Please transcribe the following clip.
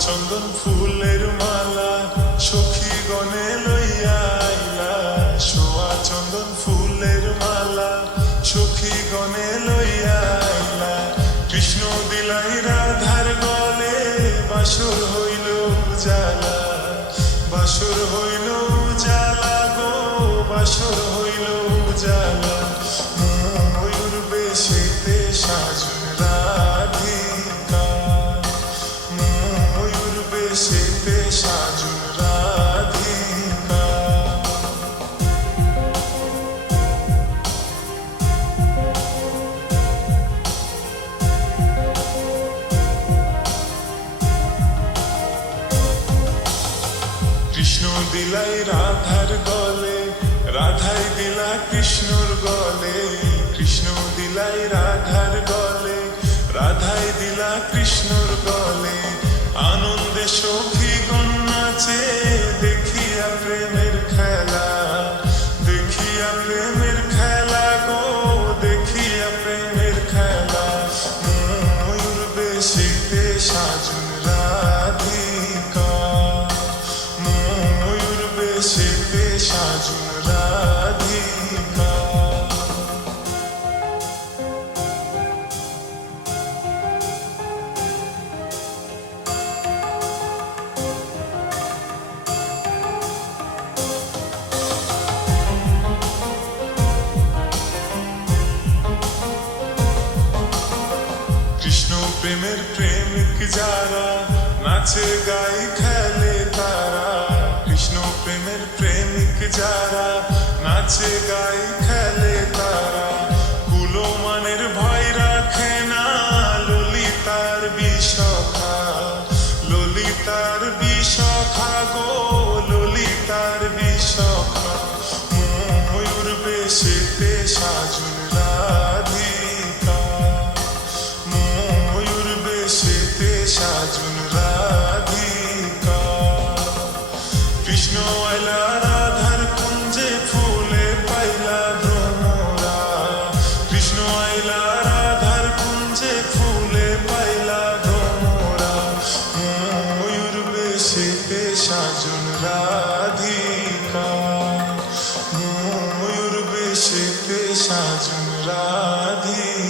চন্দন ফুলের মালা সখী গনে লইয়া আইলা, সোয়া চন্দন ফুলের মালা সখী গনে লইয়া আইলা। কৃষ্ণ দিলাই রাধার গলে, বাসর হইল উজালা, বাসর হইল উজালা গো, বাসর হইল উজালা। ময়ূর বেশেতে সাজুন রাধিকা, ময়ূর বেশেতে সাজুন রাধিকা। কৃষ্ণ দিলাই রাধার গলে, রাধাই দিলা কৃষ্ণর গলে, কৃষ্ণ দিলাই রাধার গলে, রাধাই দিলা কৃষ্ণর গলে। আনন্দে সখীগণ নাচে, দেখিয়া প্রেমের খেলা, দেখিয়া প্রেমের খেলা গো, দেখিয়া প্রেমের খেলা। ময়ূর বেশেতে সাজুন রাধিকা, ময়ূর বেশেতে সাজুন রাধিকা। কৃষ্ণ প্রেমের প্রেমিক যারা, নাচে গাই খেলে তারা। কৃষ্ণ প্রেমের প্রেমিক যারা, নাচে গাই খেলে তারা। কুলমানের ভয় রাখে না, ললিতার বিষখা, ললিতার বিষখা গো, ললিতার বিষখা। ময়ূর বেশেতে সাজুন রাধিকা, ময়ূর বেশেতে সাজুন রাধিকা। কৃষ্ণ আইলা রাধার কুঞ্জে, ফুলে পাইলা ভ্রমরা। কৃষ্ণ আইলা রাধার কুঞ্জে, ফুলে পাইলা ভ্রমরা। ময়ূর বেশেতে সাজুন রাধিকা, ময়ূর বেশেতে সাজুন রাধিকা।